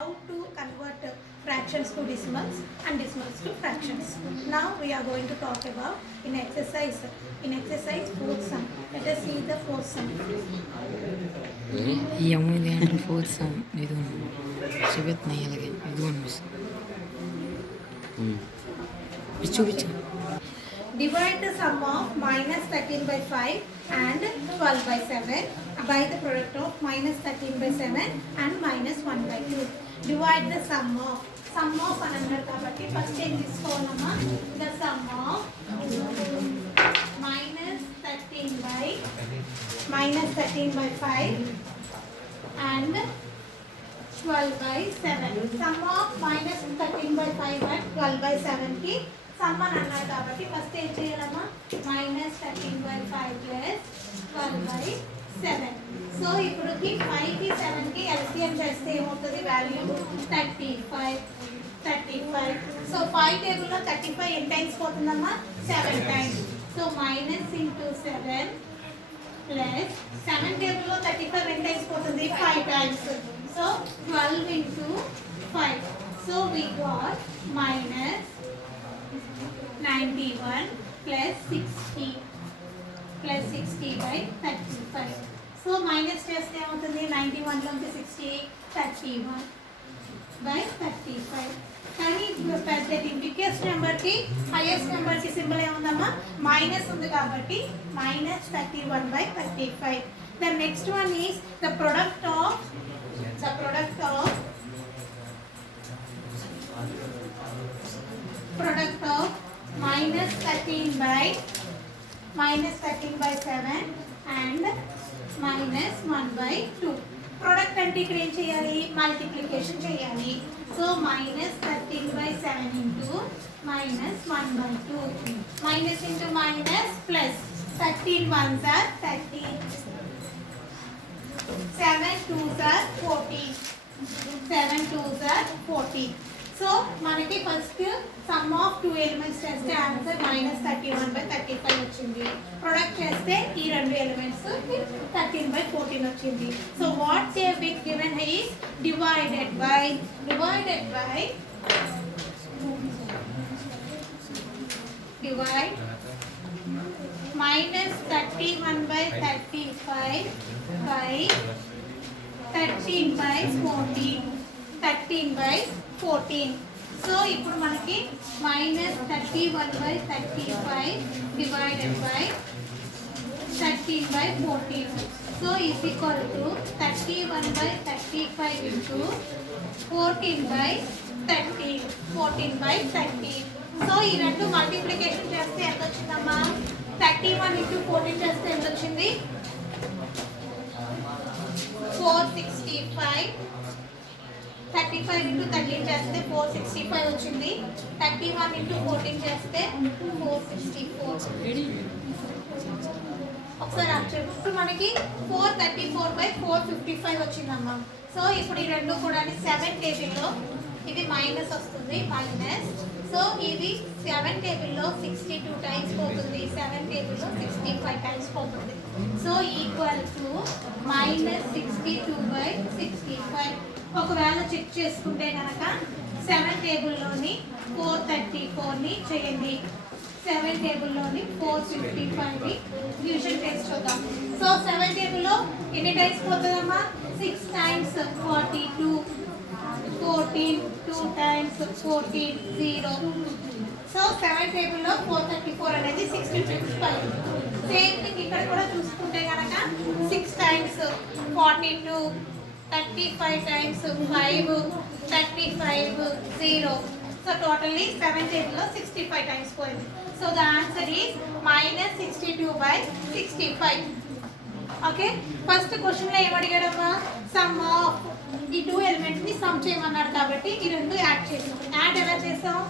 How to convert fractions to decimals and decimals to fractions. Now we are going to talk about in exercise fourth sum. Let us see the fourth sum. يوميا fourth sum بدون شبتنا يلقى بدون بس Divide the sum of minus 13 by 5 and 12 by 7 by the product of minus 13 by 7 and minus 1 by 2. Divide the sum of అని అన్నారు కాబట్టి first ఏం తీసుకోవాలమ్మా the sum of minus 13 by 5 and 12 by 7. Sum of minus 13 by 5 and 12 by 7 కి సమ్ అని అన్నారు కాబట్టి first ఏం చేయాలమ్మా minus 13 by 5 plus 12 by 7. So ఇప్పుడు 5 కి 7 కి ఎల్సిఎం చేస్తే ఏమవుతుంది వాల్యూ 35. సో 5 టేబుల్లో 35 ఎన్ని టైమ్స్ పోతుందమ్మా 7 times. So minus into 7 plus 7 టేబుల్లో 35 ఎన్ని టైమ్స్ పోతుంది 5 times. So 12 into 5. So we got minus 91 plus 60 by 35. So minus చేస్తే ఏమవుతుంది 91 లోకి 60 31 by 35. కానీ పెద్దది బిగ్గెస్ట్ నెంబర్కి హైయెస్ట్ నెంబర్కి సింబల్ ఏముందమ్మా మైనస్ ఉంది కాబట్టి minus 31 by 35. The next one is the product of minus 13 by 7 and minus 1 by 2. Product అంటే ఇక్కడ ఏం చేయాలి మల్టిప్లికేషన్ చేయాలి. సో minus 13 by 7 into minus 1 by 2. Minus into minus plus 13 ones are 13. 7 twos are 14. 7 twos are 14. సో మనకి ఫస్ట్ సమ్ ఆఫ్ 2 ఎలిమెంట్స్ చేస్తే ఆన్సర్ మైనస్ 31 by 35 వచ్చింది. ప్రొడక్ట్ చేస్తే ఈ రెండు ఎలిమెంట్స్ 13 by 14 వచ్చింది. So what they with given is divided by minus 31 by 35 by 13 by 14. సో ఇప్పుడు మనకి మైనస్ 31 by 35 divided by 13 by 14. So is equal to 31 by 35 ఇంటూ 14 by 13. సో ఈ రెండు మల్టిప్లికేషన్ చేస్తే ఎంత వచ్చిందమ్మా 31 ఇంటూ 14 చేస్తే ఎంత వచ్చింది 465. 35 ఇంటూ 13 చేస్తే 465 వచ్చింది. 31 ఇంటూ 14 చేస్తే 464. ఒకసారి అబ్జర్వ్ ఇప్పుడు మనకి 434 by 455 వచ్చిందమ్మా. సో ఇప్పుడు ఈ రెండు కూడా 7 టేబుల్లో ఇది మైనస్ వస్తుంది మైనస్. సో ఇది 7 టేబుల్లో 62 టైమ్స్ పోతుంది. 7 టేబుల్లో 65 టైమ్స్ పోతుంది. సో ఈక్వల్ టు మైనస్ 62 by 65. ఒకవేళ చెక్ చేసుకుంటే కనుక 7 టేబుల్లోని 434ని చేయండి. 7 టేబుల్లోని 455ని డివిజన్ చేసి చూద్దాం. సో 7 టేబుల్లో ఎన్ని టైమ్స్ పోతుందమ్మా 6 టైమ్స్ 42 14 2 టైమ్స్ 14 0. సో 7 టేబుల్లో 434 అనేది 65. సేమ్ థింగ్ ఇక్కడ కూడా చూసుకుంటే కనుక 6 టైమ్స్ 42 35 times 5 35 0. So totally 7 table 65 times పోయింది. So the answer is minus 62 by 65. ఓకే ఫస్ట్ క్వశ్చన్ లో ఏమడిగాడమ్మా సమ్ ఆఫ్ ఈ 2 ఎలిమెంట్స్ ని సమ్ చేయమన్నాడు కాబట్టి ఈ రెండు యాడ్ చేసాం. యాడ్ ఎలా చేసాం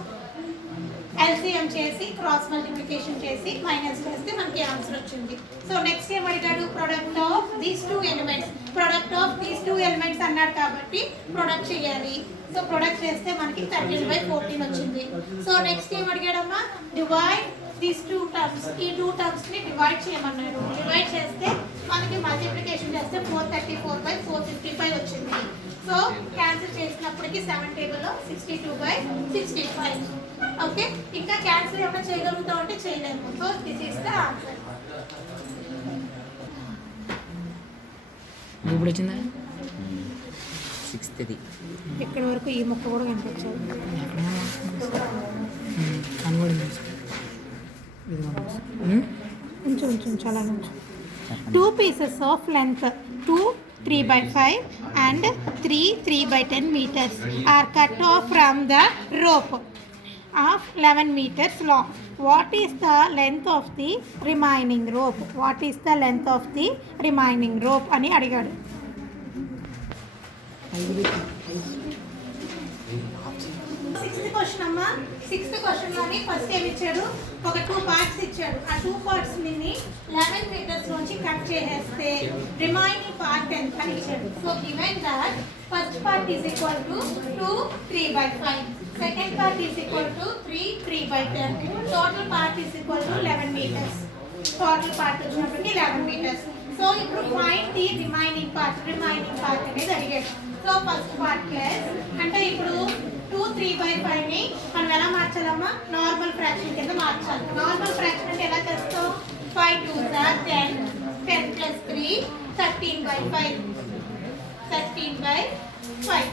ఎల్సిఎం చేసి క్రాస్ మల్టిప్లికేషన్ చేసి మైనస్ చేస్తే మనకి ఆన్సర్ వచ్చింది. సో నెక్స్ట్ ఏమడిగాడు ప్రొడక్ట్ ఆఫ్ దీస్ 2 ఎలిమెంట్స్ అన్నాడు కాబట్టి ప్రొడక్ట్ చేయాలి. సో ప్రొడక్ట్ చేస్తే మనకి 13 by 14 వచ్చింది. సో నెక్స్ట్ ఏమడిగాడమ్మా డివైడ్ దీస్ 2 టర్మ్స్ ఈ 2 టర్మ్స్ ని డివైడ్ చేయమన్నాడు. డివైడ్ చేస్తే మనకి మల్టిప్లికేషన్ చేస్తే 434 by 455 వచ్చింది. సో సో క్యాన్సిల్ చేసినప్పటికి 7 టేబుల్లో 62/65. ఓకే, ఇంకా క్యాన్సిల్ ఏమైనా చేయగలుగుతాం అంటే చేయలేము. So this is the answer. ఇప్పుడు వచ్చిందా 6th ఇక్కడ వరకు ఈ మొక్క కూడా కనిపించాలి. కనబడింది కొంచెం చాలా కొంచెం 2 pieces of length 2 3/5 and 3 3/10 meters are cut off from the rope of 11 meters long. What is the length of the remaining rope? What is the length of the remaining rope అని అడిగాడు. సిక్స్త్ క్వశ్చన్ అమ్మా. Sixth question లోని ఫస్ట్ ఏమి ఇచ్చాడు, ఒక 2 పార్ట్స్ ఇచ్చాడు. ఆ 2 పార్ట్స్ ని 11 మీటర్స్ నుంచి కట్ చేసేస్తే రిమైనింగ్ పార్ట్ ఎంత అని ఇచ్చాడు. So given that first part is equal to 2 3/5, second part is equal to 3 3/10, total part is equal to 11 metres. Total part వచ్చినప్పటికి 11 మీటర్స్. సో ఇప్పుడు ఫైండ్ ది రిమైనింగ్ పార్ట్ అనేది అడిగాడు. సో ఫస్ట్ పార్ట్ ప్లస్ అంటే ఇప్పుడు 2 3/5 ని మనం ఎలా మార్చాలమ్మా, నార్మల్ ఫ్రాక్షన్ కింద మార్చాలి. నార్మల్ ఫ్రాక్షన్ అంటే ఎలా చేస్తాం, 5 2s are 10, 10 plus 3 13/5, 13/5.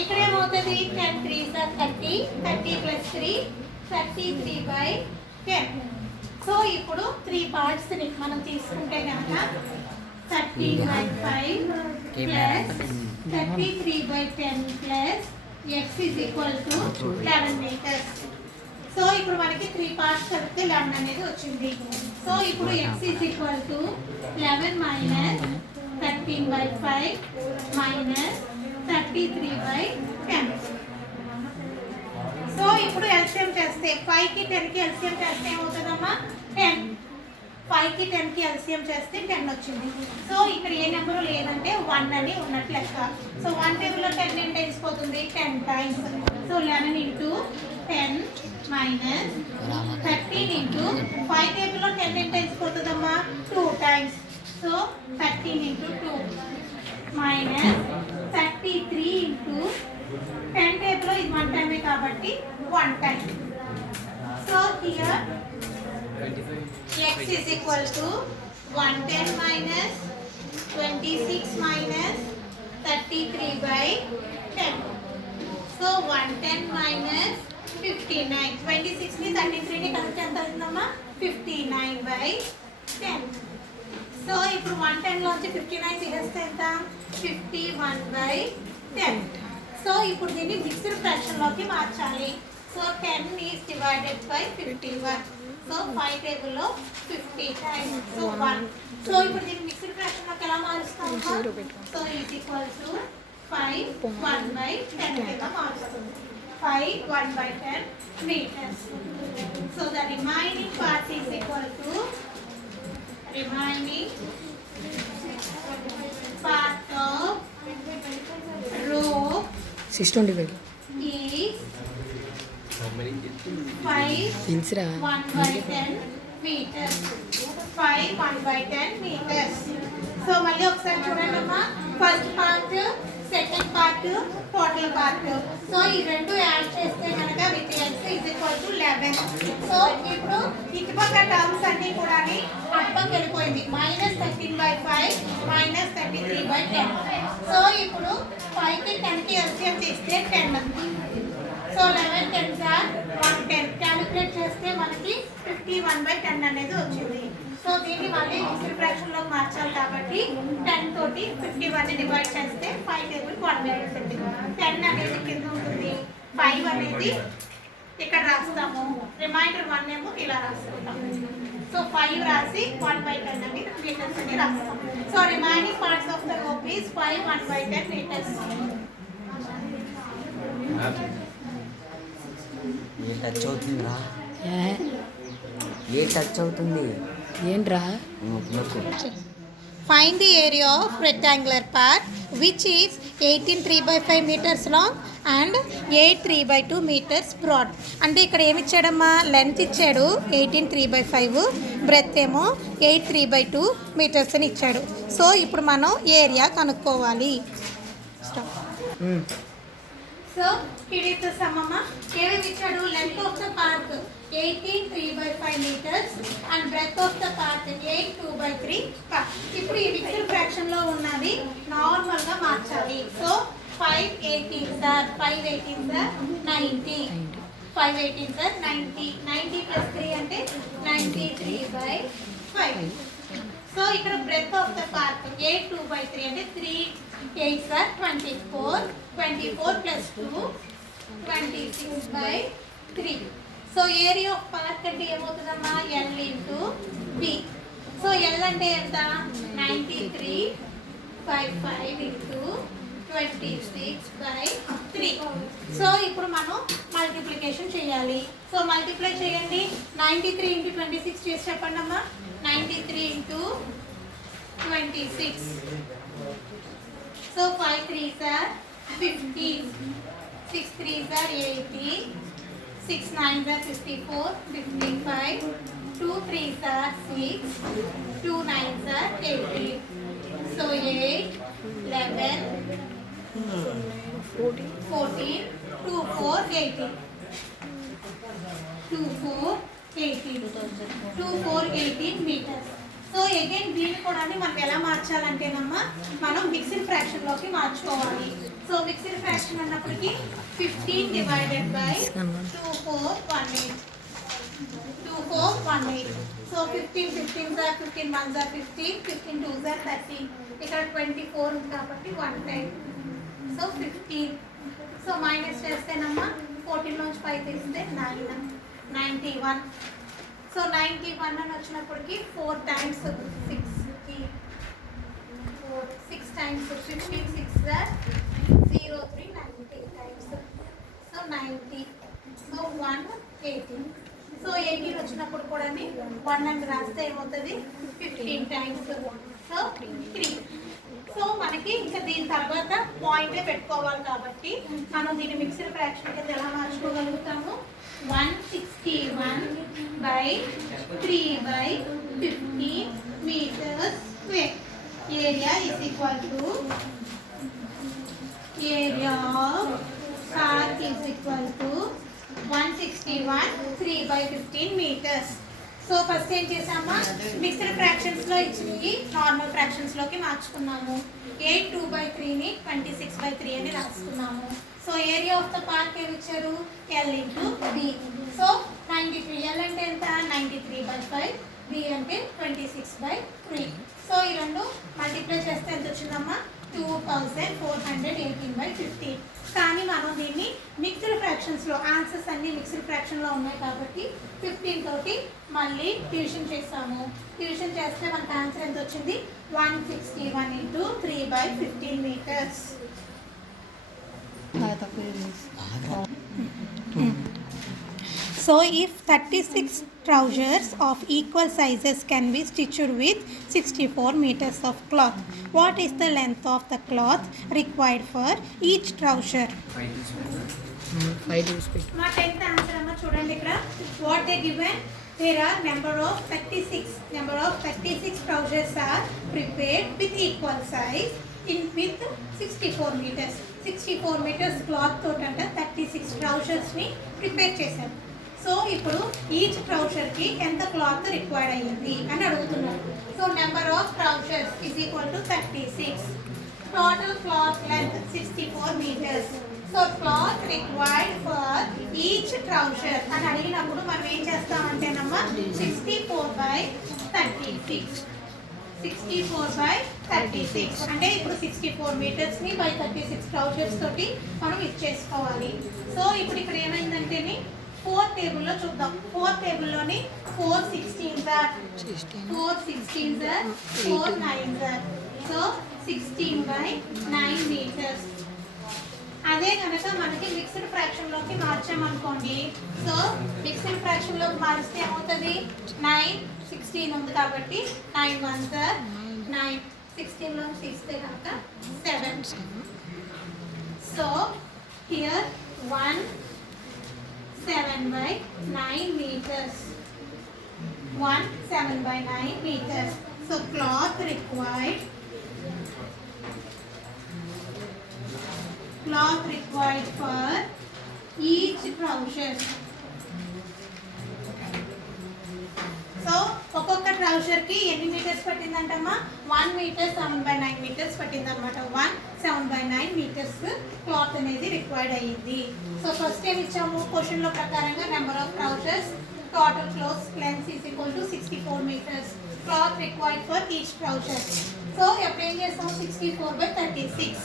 ఇక్కడ ఏమవుతుంది, 10 3s are 30, 30 plus 3 33/10. సో ఇప్పుడు 3 పార్ట్స్ ని మనం తీసుకుంటే కనుక 13/5 plus 33/10 plus x is equal to 11 meters. So ఇప్పుడు మనకి 3 పార్ట్స్ కలిపితే 11 అనేది వచ్చింది. సో ఇప్పుడు x is equal to 11 minus 13/5 minus 33/10. సో ఇప్పుడు ఎల్సిఎం చేస్తే 5 కి 10 కి ఎల్సిఎం చేస్తే ఏమవుతుందమ్మా, 10. 5 కి 10 కి ఎల్సిఎం చేస్తే 10 వచ్చింది. సో ఇక్కడ ఏ నెంబరు లేదంటే 1 అని ఉన్నట్లు లెక్క. సో 1 టేబుల్లో 10 ఎన్ని టైమ్స్ పోతుంది, 10 టైమ్స్. సో 11 into 10 minus 13 into 5 టేబుల్లో 10 ఎన్ని టైమ్స్ పోతుందమ్మా, 2 టైమ్స్. సో 13 into 2 minus 33 into 10 టేబుల్లో ఇది 1 టైమే కాబట్టి 1 time. So here x is equal to 110 minus 26 minus 33/10. So 110 minus 59. 26 ని 33 ని కలిపితే ఎంత అవుతుందమ్మా, 59/10. సో ఇప్పుడు 110 లోంచి 59 తీసేస్తే ఎంత, 51/10. సో ఇప్పుడు దీన్ని మిక్స్డ్ ఫ్రాక్షన్ లోకి మార్చాలి. సో 10 is divided by 51. సో 5 టేబుల్లో 50 times. సో 1. సో ఇప్పుడు దీన్ని మిక్స్డ్ ఫ్రాక్షన్ లోకి ఎలా మారుస్తాము, సో ఈజ్ ఈక్వల్ టు 5 1/10 కింద మారుస్తుంది. 5 1/10 meters. So the remaining part is equal to remaining part of rope 625 is 5 తెలుసురా 1/10 meters. 5 1/10 meters. సో మళ్ళీ ఒకసారి చూడండి అమ్మా, first part second part total part. So ఈ రెండు యాడ్ చేస్తే కనుక with x is equal to 11. సో ఇప్పుడు ఇటుపక్క టర్మ్స్ అన్ని కూడా అడ్డంకి వెళ్ళిపోయింది, -13/5 -33/10. సో ఇప్పుడు 5 కి 10 కి ఎల్సిఎం తీస్తే 10 ఉంది. సో 11 10s are 110. క్యాలిక్యులేట్ చేస్తే మనకి 51/10 అనేది వచ్చింది. సో దీన్ని మళ్ళీ మిక్స్డ్ ఫ్రాక్షన్ లో మార్చాలి కాబట్టి 10 తోటి 51 ని డివైడ్ చేస్తే 5 టేబుల్ 1 అవుతుంది. 10 అనేది కింద ఉంటుంది, 5 అనేది ఇక్కడ రాస్తాము, రిమైండర్ 1 ఏమో ఇలా రాసుకుంటాము. సో 5 రాసి 1/10 అని మీటర్స్ అని రాస్తాం. So remaining parts of the rope is 5 1/10 metres. ఏ టచ్ అవుతుందిరా, ఏ టచ్ అవుతుంది ఏంట్రా Find the area of rectangular part which is 18 3/5 meters long and 8 3/2 meters broad. అంటే ఇక్కడ ఏమి ఇచ్చాడమ్మా, లెంత్ ఇచ్చాడు 18 3/5, బ్రెత్ ఏమో 8 3/2 మీటర్స్ అని ఇచ్చాడు. సో ఇప్పుడు మనం ఏరియా కనుక్కోవాలి. Stop. So here is the sum అమ్మ. ఏమేమి ఇచ్చాడు? Length of the path 18 3/5 meters and breadth of the path 8 2/3 ఇప్పుడు ఈ మిక్స్డ్ ఫ్రాక్షన్ లో ఉన్నది నార్మల్ గా మార్చాలి. సో 5 18 సార్ 5 18 సార్ 90 5 18 సార్ 90 90 ప్లస్ 3 అంటే 93/5. సో ఇక్కడ బ్రెత్ ఆఫ్ ద పాత్ 8 2/3 అంటే 3 8 సార్ 24 24 plus 2 26/3. So area of park అంటే ఏమవుతుందమ్మా? L into B. So L అంటే ఎంత? 93/5 ఇంటూ 26/3. సో ఇప్పుడు మనం మల్టిప్లికేషన్ చేయాలి. సో మల్టిప్లై చేయండి. 93 ఇంటూ 26 చేసి చెప్పండి అమ్మా. 93 ఇంటూ 26. సో 5 3s are 50, 6 3s are 80, 6 9s are 54, 55, 2 3s are 6, 2 9s are 80. So 8, 11, 14, 2 4 18. 2 4 18. 2 4 18 meters. సో అగైన్ దీన్ని కూడా మనం ఎలా మార్చాలంటేనమ్మా మనం మిక్స్డ్ ఫ్రాక్షన్ లోకి మార్చుకోవాలి. సో మిక్స్డ్ ఫ్రాక్షన్ అన్నప్పటికీ 15 డివైడెడ్ బై 2418. 2418. సో 15 15 సార్ 15 1 సార్ 15 15 2 సార్ 30. ఇక్కడ 24 ఉంది కాబట్టి 1 టైం. సో 15. సో మైనస్ చేస్తేనమ్మా 14 నుంచి 5 తీస్తే 9 91. సో 91 అని వచ్చినప్పటికి 4 టైమ్స్ 6 టైమ్స్ 15 6 03 90 టైమ్స్. సో 90. సో 118. సో 18 వచ్చినప్పుడు కూడా 1 అని రాస్తే ఏమవుతుంది? 15 టైమ్స్. సో 3. సో మనకి ఇంకా దీని తర్వాత పాయింటే పెట్టుకోవాలి కాబట్టి మనం దీన్ని మిక్స్డ్ ఫ్రాక్షన్ కింద ఎలా మార్చుకోగలుగుతాము? 161/3/15 meters square. Area is equal to area of park is equal to 161/3/15 meters. So first ఏం చేసామా? మిక్స్డ్ ఫ్రాక్షన్స్ లో ఇచ్చినవి నార్మల్ ఫ్రాక్షన్స్ లోకి మార్చుకున్నాము. 8 2/3ని 26/3 అని రాసుకున్నాము. So area of the park ఏమి ఇచ్చారు? L into B. So 93. L అంటే ఎంత? 93/5. బి అంటే 26/3. సో ఈ రెండు మల్టిప్లై చేస్తే ఎంత వచ్చిందమ్మా? 2418/15. కానీ మనం దీన్ని మిక్స్డ్ ఫ్రాక్షన్స్లో ఆన్సర్స్ అన్నీ మిక్స్డ్ ఫ్రాక్షన్లో ఉన్నాయి కాబట్టి 15 తోటి మళ్ళీ డివిజన్ చేస్తాము. డివిజన్ చేస్తే మనకు ఆన్సర్ ఎంత వచ్చింది? 161 ఇంటూ 3/15 metres. So if 36 trousers of equal sizes can be stitched with 64 meters of cloth, what is the length of the cloth required for each trouser? 5 to speak. మా 10th ఆన్సర్ అమ్మ చూడండి ఇక్కడ. What they given? There are number of 36 trousers are prepared with equal size with 64 meters. 64 meters cloth తోటంట 36 trousers ని prepare చేశారు. So ఇప్పుడు each ట్రౌజర్కి ఎంత క్లాత్ రిక్వైర్డ్ అయ్యింది అని అడుగుతున్నారు. So number of trousers is equal to 36. Total cloth length 64 metres. So cloth required for each trouser అని అడిగినప్పుడు మనం ఏం చేస్తామంటేనమ్మా 64/36. 64/36 అంటే ఇప్పుడు 64 మీటర్స్ని బై 36 ట్రౌజర్స్ తోటి మనం ఇచ్చేసుకోవాలి. సో ఇప్పుడు ఇక్కడ ఏమైందంటేని 4 టేబుల్లో చూద్దాం. 4 టేబుల్లోని 4 16s are 4 16s are 4 9s are. So 16/9 meters. అదే కనుక మనకి మిక్స్డ్ ఫ్రాక్షన్లోకి మార్చామనుకోండి. సో మిక్స్డ్ ఫ్రాక్షన్లోకి మారిస్తే ఏమవుతుంది? 9 16 ఉంది కాబట్టి 9 1s are 9. 16లో తీస్తే కనుక 7. సో హియర్ 1 7/9 meters. 1 7/9 meters. So cloth required cloth required for each trouser. So ఒక్కొక్క ట్రౌజర్కి ఎన్ని మీటర్స్ పట్టిందంటమ్మా 1 మీటర్ 7/9 మీటర్స్ పట్టిందనమాట. 7/9 మీటర్స్ క్లాత్ అనేది రిక్వైర్డ్ అయ్యింది. సో ఫస్ట్ ఏం ఇచ్చాము క్వశ్చన్లో ప్రకారంగా number of trousers total cloths length is equal to 64 metres. Cloth required for each trouser. So ఎప్పుడు ఏం చేస్తాం 64/36.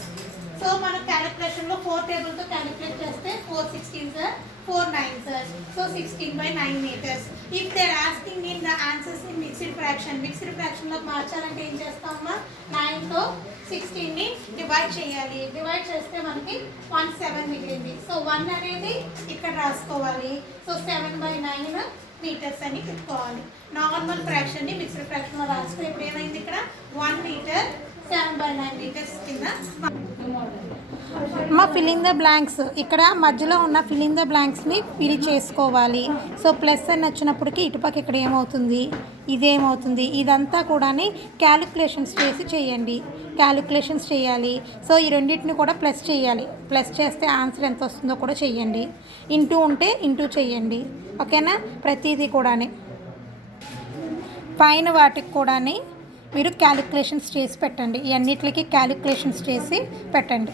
సో మనం క్యాలిక్యులేషన్లో 4 టేబుల్తో క్యాలిక్యులేట్ చేస్తే 4 16 sir 4 9 sir. So 16/9 metres. If they are asking in the answers in mixed fraction, mixed ఫ్రాక్షన్లో మార్చాలంటే ఏం చేస్తామమ్మా 9తో 16ని డివైడ్ చేయాలి. డివైడ్ చేస్తే మనకి 17 మిగిలింది. సో 1 అనేది ఇక్కడ రాసుకోవాలి. సో 7/9 మీటర్స్ అని పెట్టుకోవాలి. నార్మల్ ఫ్రాక్షన్ని మిక్స్డ్ ఫ్రాక్షన్లో రాస్తే ఇప్పుడు ఏమైంది ఇక్కడ 1 మీటర్ 7/9 మీటర్స్ కింద. మా ఫిల్లింగ్ ద బ్లాంక్స్ ఇక్కడ మధ్యలో ఉన్న ఫిల్లింగ్ ద బ్లాంక్స్ని ఫిల్ చేసుకోవాలి. సో ప్లస్ అని వచ్చినప్పటికీ ఇటుపక్క ఇక్కడ ఏమవుతుంది ఇదేమవుతుంది ఇదంతా కూడా క్యాలిక్యులేషన్స్ చేసి చేయండి. క్యాలిక్యులేషన్స్ చేయాలి. సో ఈ రెండింటిని కూడా ప్లస్ చేయాలి. ప్లస్ చేస్తే ఆన్సర్ ఎంత వస్తుందో కూడా చేయండి. ఇంటూ ఉంటే ఇంటూ చేయండి. ఓకేనా. ప్రతిదీ కూడా పైన వాటికి కూడా మీరు క్యాలిక్యులేషన్స్ చేసి పెట్టండి. ఈ అన్నిటికీ క్యాలిక్యులేషన్స్ చేసి పెట్టండి.